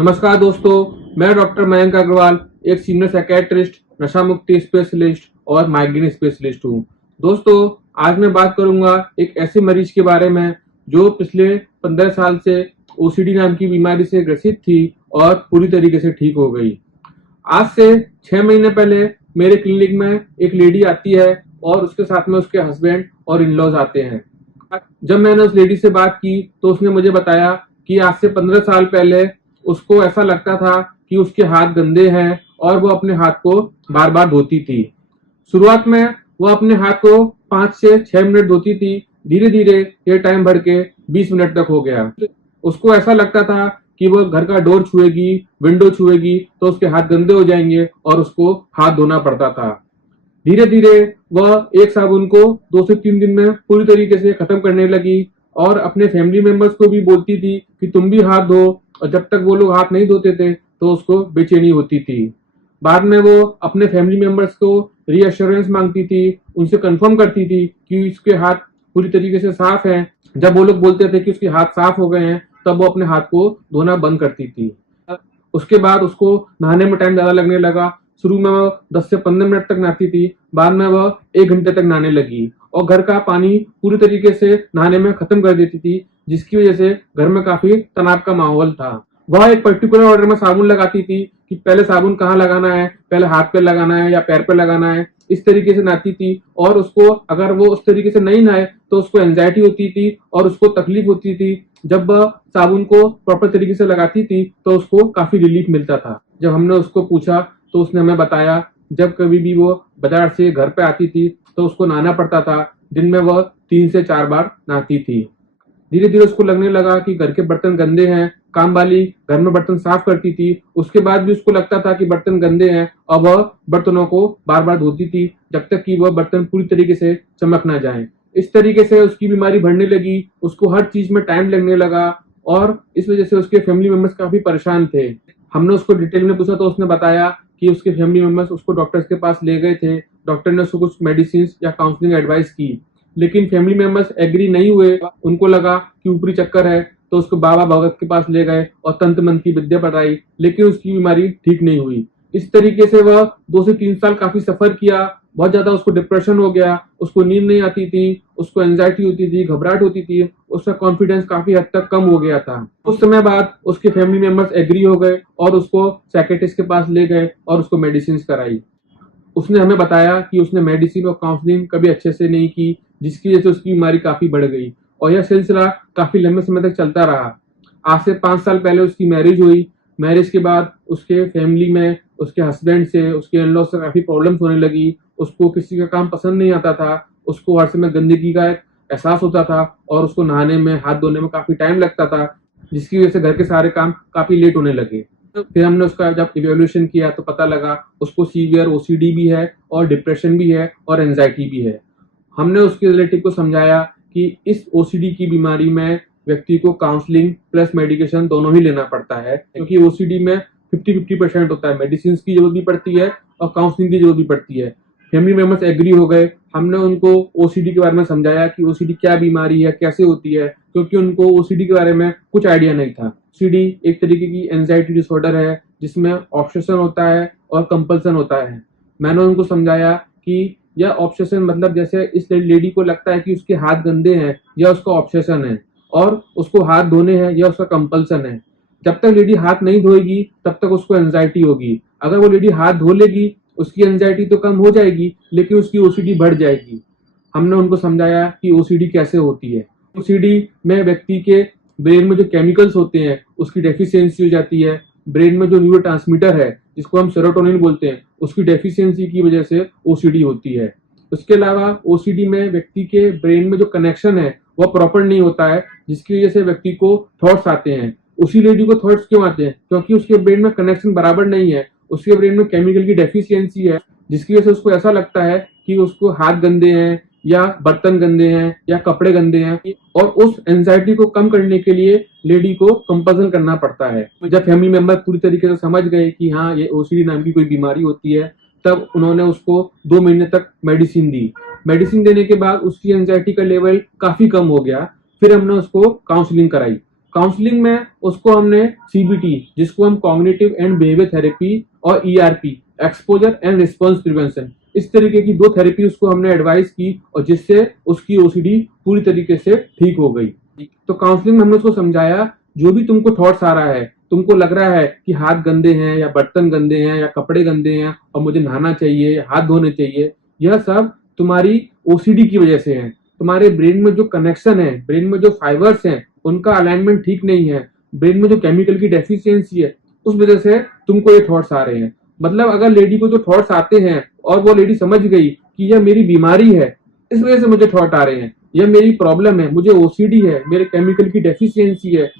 नमस्कार दोस्तों, मैं डॉक्टर मयंक अग्रवाल, एक सीनियर साइकेट्रिस्ट, नशा मुक्ति स्पेशलिस्ट और माइग्रेन स्पेशलिस्ट हूँ। दोस्तों, आज मैं बात करूंगा एक ऐसे मरीज के बारे में जो पिछले 15 साल से ओसीडी नाम की बीमारी से ग्रसित थी और पूरी तरीके से ठीक हो गई। आज से 6 महीने पहले मेरे क्लिनिक में एक लेडी आती है और उसके साथ में उसके हस्बैंड और इन-लॉज आते हैं। जब मैंने उस लेडी से बात की तो उसने मुझे बताया कि आज से 15 साल पहले उसको ऐसा लगता था कि उसके हाथ गंदे हैं और वो अपने हाथ को बार बार धोती थी। शुरुआत में वो अपने हाथ को 5 से 6 मिनट धोती थी, धीरे धीरे ये टाइम बढ़ के 20 मिनट तक हो गया। उसको ऐसा लगता था कि वो घर का डोर छुएगी, विंडो छुएगी तो उसके हाथ गंदे हो जाएंगे और उसको हाथ धोना पड़ता था। धीरे धीरे वह एक साबुन को 2 से 3 दिन में पूरी तरीके से खत्म करने लगी और अपने फैमिली मेंबर्स को भी बोलती थी कि तुम भी हाथ धो, और जब तक वो लोग हाथ नहीं धोते थे तो उसको बेचैनी होती थी। बाद में वो अपने फैमिली मेंबर्स को रीअश्योरेंस मांगती थी, उनसे कंफर्म करती थी कि उसके हाथ पूरी तरीके से साफ हैं। जब वो लोग बोलते थे कि उसके हाथ साफ हो गए हैं तब वो अपने हाथ को धोना बंद करती थी। उसके बाद उसको नहाने में टाइम ज्यादा लगने लगा। शुरू में वह 10 से 15 मिनट तक नहाती थी, बाद में वह 1 घंटे तक नहाने लगी और घर का पानी पूरी तरीके से नहाने में खत्म कर देती थी, जिसकी वजह से घर में काफी तनाव का माहौल था। वह एक पर्टिकुलर ऑर्डर में साबुन लगाती थी कि पहले साबुन कहाँ लगाना है, पहले हाथ पे लगाना है या पैर पे लगाना है, इस तरीके से नहाती थी। और उसको अगर वो उस तरीके से नहीं नहाए तो उसको एंजाइटी होती थी और उसको तकलीफ होती थी। जब वह साबुन को प्रॉपर तरीके से लगाती थी तो उसको काफी रिलीफ मिलता था। जब हमने उसको पूछा तो उसने हमें बताया जब कभी भी वो बाजार से घर पे आती थी तो उसको नहाना पड़ता था। दिन में वह 3 से 4 बार नहाती थी। धीरे धीरे उसको लगने लगा कि घर के बर्तन गंदे हैं। काम वाली घर में बर्तन साफ करती थी, उसके बाद भी उसको लगता था कि बर्तन गंदे हैं और वह बर्तनों को बार बार धोती थी जब तक कि वह बर्तन पूरी तरीके से चमक ना जाए। इस तरीके से उसकी बीमारी बढ़ने लगी, उसको हर चीज में टाइम लगने लगा और इस वजह से उसके फैमिली मेंबर्स काफी परेशान थे। हमने उसको डिटेल में पूछा तो उसने बताया कि उसके फैमिली मेंबर्स उसको डॉक्टर्स के पास ले गए थे। डॉक्टर ने उसको कुछ मेडिसिन या काउंसलिंग एडवाइस की, लेकिन फैमिली मेंबर्स एग्री नहीं हुए। उनको लगा कि ऊपरी चक्कर है तो उसको बाबा भगत के पास ले गए और तंत्र मंत्र की विद्या पढ़ाई, लेकिन उसकी बीमारी ठीक नहीं हुई। इस तरीके से वह 2 से 3 साल काफी सफर किया। बहुत ज्यादा उसको डिप्रेशन हो गया, उसको नींद नहीं आती थी, उसको एंजाइटी होती थी, घबराहट होती थी, उसका कॉन्फिडेंस काफी हद तक कम हो गया था। उस समय बाद उसके फैमिली मेंबर्स एग्री हो गए और उसको साइकियाट्रिस्ट के पास ले गए और उसको मेडिसिन कराई। उसने हमें बताया कि उसने मेडिसिन और काउंसलिंग कभी अच्छे से नहीं की, जिसकी वजह से उसकी बीमारी काफी बढ़ गई और यह सिलसिला काफी लंबे समय तक चलता रहा। आज से 5 साल पहले उसकी मैरिज हुई। मैरिज के बाद उसके फैमिली में उसके हस्बैंड से, उसके इन-लॉ से काफी प्रॉब्लम्स होने लगी। उसको किसी का काम पसंद नहीं आता था, उसको हर समय गंदगी का एक एहसास होता था और उसको नहाने में, हाथ धोने में काफी टाइम लगता था, जिसकी वजह से घर के सारे काम काफी लेट होने लगे। फिर हमने उसका जब इवैल्यूएशन किया तो पता लगा उसको सीवियर ओसीडी भी है और डिप्रेशन भी है और एंजाइटी भी है। हमने उसके रिलेटिव को समझाया कि इस ओसीडी की बीमारी में व्यक्ति को काउंसलिंग प्लस मेडिकेशन दोनों ही लेना पड़ता है, क्योंकि ओसीडी में 50-50% होता है। मेडिसिन की जरूरत भी पड़ती है और काउंसलिंग की जरूरत भी पड़ती है। फैमिली मेंबर्स एग्री हो गए। हमने उनको ओसीडी के बारे में समझाया कि ओसीडी क्या बीमारी है, कैसे होती है, क्योंकि उनको ओसीडी के बारे में कुछ आइडिया नहीं था। ओसीडी एक तरीके की एंजाइटी डिसऑर्डर है जिसमें ऑब्सेशन होता है और कंपल्सन होता है। मैंने उनको समझाया कि यह ऑब्सेशन मतलब जैसे इस लेडी को लगता है कि उसके हाथ गंदे हैं, यह उसका ऑब्सेशन है और उसको हाथ धोने हैं, यह उसका कंपल्सन है। जब तक लेडी हाथ नहीं धोएगी तब तक उसको एंजाइटी होगी। अगर वो लेडी हाथ धो लेगी उसकी एंजाइटी तो कम हो जाएगी, लेकिन उसकी ओसीडी बढ़ जाएगी। हमने उनको समझाया कि ओसीडी कैसे होती है। ओसीडी में व्यक्ति के ब्रेन में जो केमिकल्स होते हैं उसकी डेफिशिएंसी हो जाती है। ब्रेन में जो न्यूरोट्रांसमीटर है जिसको हम सेरोटोनिन बोलते हैं, उसकी डेफिशिएंसी की वजह से ओसीडी होती है। उसके अलावा ओसीडी में व्यक्ति के ब्रेन में जो कनेक्शन है वह प्रॉपर नहीं होता है, जिसकी वजह से व्यक्ति को थॉट्स आते हैं। उसी लेडी को थॉट्स क्यों आते हैं? क्योंकि उसके ब्रेन में कनेक्शन बराबर नहीं है, उसके ब्रेन में केमिकल की डेफिशिएंसी है, जिसकी वजह से उसको ऐसा लगता है कि उसको हाथ गंदे हैं या बर्तन गंदे हैं या कपड़े गंदे हैं। और उस एंजाइटी को कम करने के लिए लेडी को कंपल्सन करना पड़ता है। जब फैमिली मेंबर पूरी तरीके से समझ गए कि हाँ ये ओसीडी नाम की कोई बीमारी होती है, तब उन्होंने उसको 2 महीने तक मेडिसिन दी। मेडिसिन देने के बाद उसकी एंजाइटी का लेवल काफी कम हो गया। फिर हमने उसको काउंसलिंग कराई। काउंसलिंग में उसको हमने सीबीटी, जिसको हम कॉग्निटिव एंड बिहेवियर थेरेपी, और ERP, exposure and response prevention, इस तरीके की 2 थेरेपी उसको हमने एडवाइस की, और जिससे उसकी ओसीडी पूरी तरीके से ठीक हो गई। तो काउंसलिंग में हमने उसको समझाया, जो भी तुमको थॉट्स आ रहा है, तुमको लग रहा है कि हाथ गंदे हैं या बर्तन गंदे हैं या कपड़े गंदे हैं और मुझे नहाना चाहिए या हाथ धोने चाहिए, यह सब तुम्हारी ओसीडी की वजह से है। तुम्हारे ब्रेन में जो कनेक्शन है, ब्रेन में जो फाइबर्स हैं, उनका अलाइनमेंट ठीक नहीं है, ब्रेन में जो केमिकल की डेफिशिएंसी है, उस वजह से तुमको ये थॉट्स आ रहे हैं। मतलब अगर लेडी को जो थॉट्स आते हैं और वो लेडी समझ गई कि यह मेरी बीमारी है, इस वजह से मुझे थॉट आ रहे हैं, यह मेरी प्रॉब्लम है, मुझे ओसीडी है, मेरे केमिकल की डेफिशिएंसी है,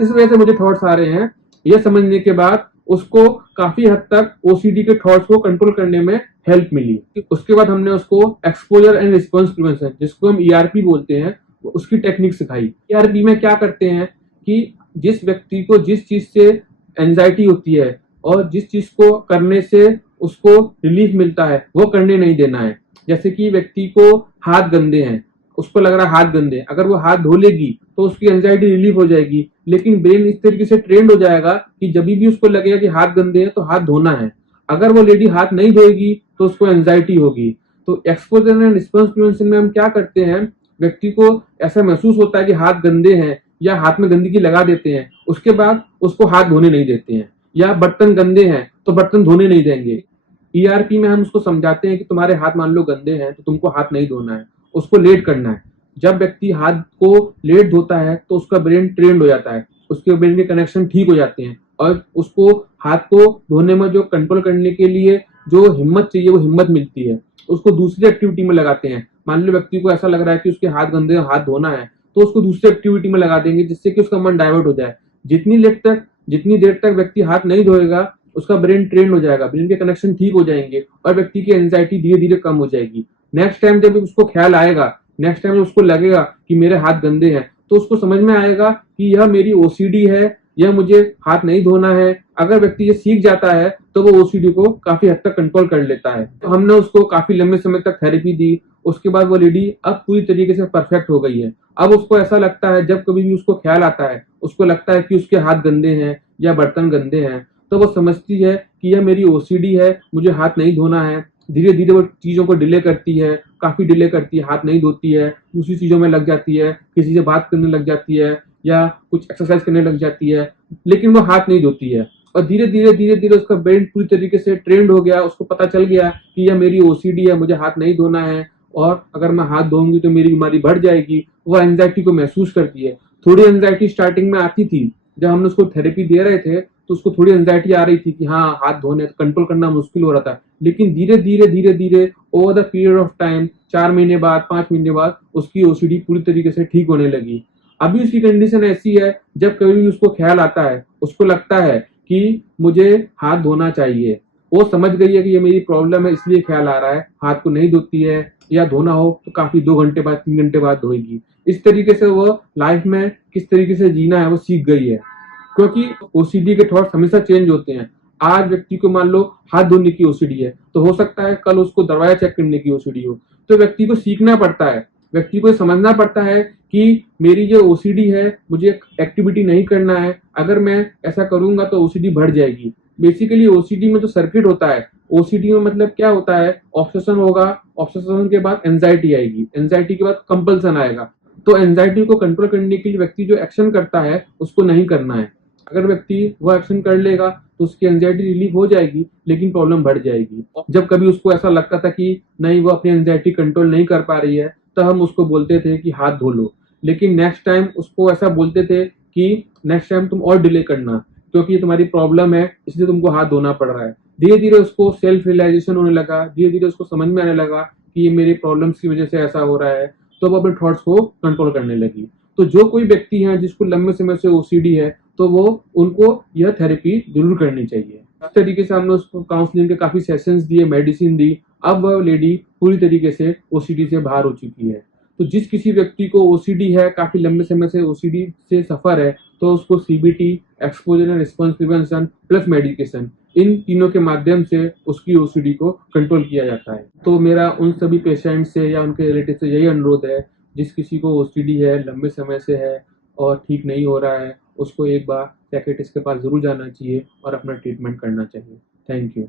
इस वजह से मुझे थॉट्स आ रहे हैं, यह समझने के बाद उसको काफी हद तक ओसीडी के थॉट्स को कंट्रोल करने में हेल्प मिली। उसके बाद हमने उसको एक्सपोजर एंड रिस्पॉन्स प्रिवेंशन, जिसको हम ईआरपी बोलते हैं, उसकी टेक्निक सिखाई। ईआरपी में क्या करते हैं कि जिस व्यक्ति को जिस चीज से एंजाइटी होती है और जिस चीज को करने से उसको रिलीफ मिलता है, वो करने नहीं देना है। जैसे कि व्यक्ति को हाथ गंदे हैं, उसको लग रहा है हाथ गंदे, अगर वो हाथ धो लेगी तो उसकी एंजाइटी रिलीफ हो जाएगी, लेकिन ब्रेन इस तरीके से ट्रेंड हो जाएगा कि जब भी उसको लगेगा कि हाथ गंदे हैं तो हाथ धोना है। अगर वो लेडी हाथ नहीं धोएगी तो उसको एंजाइटी होगी। तो एक्सपोजर एंड रिस्पॉन्स प्रिवेंशन में हम क्या करते हैं, व्यक्ति को ऐसा महसूस होता है कि हाथ गंदे हैं या हाथ में गंदगी लगा देते हैं, उसके बाद उसको हाथ धोने नहीं देते हैं, या बर्तन गंदे हैं तो बर्तन धोने नहीं देंगे। ईआरपी में हम उसको समझाते हैं कि तुम्हारे हाथ मान लो गंदे हैं तो तुमको हाथ नहीं धोना है, उसको लेट करना है। जब व्यक्ति हाथ को लेट धोता है तो उसका ब्रेन ट्रेंड हो जाता है, उसके ब्रेन के कनेक्शन ठीक हो जाते हैं, और उसको हाथ को धोने में जो कंट्रोल करने के लिए जो हिम्मत चाहिए वो हिम्मत मिलती है। उसको दूसरी एक्टिविटी में लगाते हैं। मान लो व्यक्ति को ऐसा लग रहा है कि उसके हाथ गंदे हैं, हाथ धोना है, तो उसको दूसरी एक्टिविटी में लगा देंगे जिससे कि उसका मन डाइवर्ट हो जाए। जितनी देर तक व्यक्ति हाथ नहीं धोएगा, उसका ब्रेन ट्रेन हो जाएगा, ब्रेन के कनेक्शन ठीक हो जाएंगे और व्यक्ति की एंजाइटी धीरे धीरे कम हो जाएगी। नेक्स्ट टाइम जब उसको ख्याल आएगा, नेक्स्ट टाइम उसको लगेगा कि मेरे हाथ गंदे हैं, तो उसको समझ में आएगा कि यह मेरी ओसीडी है, यह मुझे हाथ नहीं धोना है। अगर व्यक्ति ये सीख जाता है तो वो ओसीडी को काफी हद तक कंट्रोल कर लेता है। तो हमने उसको काफी लंबे समय तक थेरेपी दी। उसके बाद वो लेडी अब पूरी तरीके से परफेक्ट हो गई है। अब उसको ऐसा लगता है, जब कभी भी उसको ख्याल आता है, उसको लगता है कि उसके हाथ गंदे हैं या बर्तन गंदे हैं, तो वो समझती है कि यह मेरी ओसीडी है, मुझे हाथ नहीं धोना है। धीरे धीरे वो चीजों को डिले करती है, काफी डिले करती है, हाथ नहीं धोती है, दूसरी चीजों में लग जाती है, किसी से बात करने लग जाती है या कुछ एक्सरसाइज करने लग जाती है, लेकिन वो हाथ नहीं धोती है। और धीरे धीरे उसका ब्रेन पूरी तरीके से ट्रेंड हो गया, उसको पता चल गया कि यह मेरी ओसीडी है, मुझे हाथ नहीं धोना है, और अगर मैं हाथ धोऊंगी तो मेरी बीमारी बढ़ जाएगी। वो एंजाइटी को महसूस करती है। थोड़ी एंजाइटी स्टार्टिंग में आती थी, जब हमने उसको थेरेपी दे रहे थे तो उसको थोड़ी एंजाइटी आ रही थी कि हाँ हाथ धोने, कंट्रोल करना मुश्किल हो रहा था, लेकिन धीरे धीरे over the period of time, 4 महीने बाद, 5 महीने बाद उसकी ओसीडी पूरी तरीके से ठीक होने लगी। अभी उसकी कंडीशन ऐसी है, जब कभी भी उसको ख्याल आता है, उसको लगता है कि मुझे हाथ धोना चाहिए, वो समझ गई है कि ये मेरी प्रॉब्लम है इसलिए ख्याल आ रहा है, हाथ को नहीं धोती है, या धोना हो तो काफी 2 घंटे बाद, 3 घंटे बाद धोएगी। इस तरीके से वो लाइफ में किस तरीके से जीना है वो सीख गई है, क्योंकि ओसीडी के थॉट्स हमेशा चेंज होते हैं। आज व्यक्ति को मान लो हाथ धोने की ओसीडी है, तो हो सकता है कल उसको दरवाजा चेक करने की ओसीडी हो। तो व्यक्ति को सीखना पड़ता है, व्यक्ति को समझना पड़ता है कि मेरी जो ओसीडी है, मुझे एक्टिविटी नहीं करना है, अगर मैं ऐसा करूंगा तो ओसीडी बढ़ जाएगी। बेसिकली ओसीडी में जो सर्किट होता है, ओसीडी में मतलब क्या होता है, ऑब्सेशन होगा, ऑब्सेशन के बाद एंजाइटी आएगी, एंजाइटी के बाद कंपल्सन आएगा। तो एंजाइटी को कंट्रोल करने के लिए व्यक्ति जो एक्शन करता है उसको नहीं करना है। अगर व्यक्ति वो एक्शन कर लेगा तो उसकी एंजाइटी रिलीफ हो जाएगी, लेकिन प्रॉब्लम बढ़ जाएगी। जब कभी उसको ऐसा लगता था कि नहीं वो अपनी एंजाइटी कंट्रोल नहीं कर पा रही है, तो हम उसको बोलते थे कि हाथ धो लो, लेकिन नेक्स्ट टाइम उसको ऐसा बोलते थे कि नेक्स्ट टाइम तुम और डिले करना, क्योंकि ये तुम्हारी प्रॉब्लम है इसलिए तुमको हाथ धोना पड़ रहा है। धीरे धीरे उसको सेल्फ रियलाइजेशन होने लगा, धीरे धीरे उसको समझ में आने लगा कि ये मेरी प्रॉब्लम्स की वजह से ऐसा हो रहा है, तो वो अपने थॉट्स को कंट्रोल करने लगी। तो जो कोई व्यक्ति है जिसको लंबे समय से ओसीडी है, तो वो उनको यह थेरेपी जरूर करनी चाहिए। इस तरीके से हमने उसको काउंसलिंग के काफी सेशंस दिए, मेडिसिन दी। अब वह लेडी पूरी तरीके से ओसीडी से बाहर हो चुकी है। तो जिस किसी व्यक्ति को ओसीडी है, काफी लंबे समय से ओसीडी से सफर है, तो उसको CBT, exposure and response prevention plus medication, इन तीनों के माध्यम से उसकी ओसीडी को कंट्रोल किया जाता है। तो मेरा उन सभी पेशेंट से या उनके रिलेटिव से यही अनुरोध है, जिस किसी को ओसीडी है, लंबे समय से है और ठीक नहीं हो रहा है, उसको एक बार साइकियाट्रिस्ट के पास ज़रूर जाना चाहिए और अपना ट्रीटमेंट करना चाहिए। Thank you.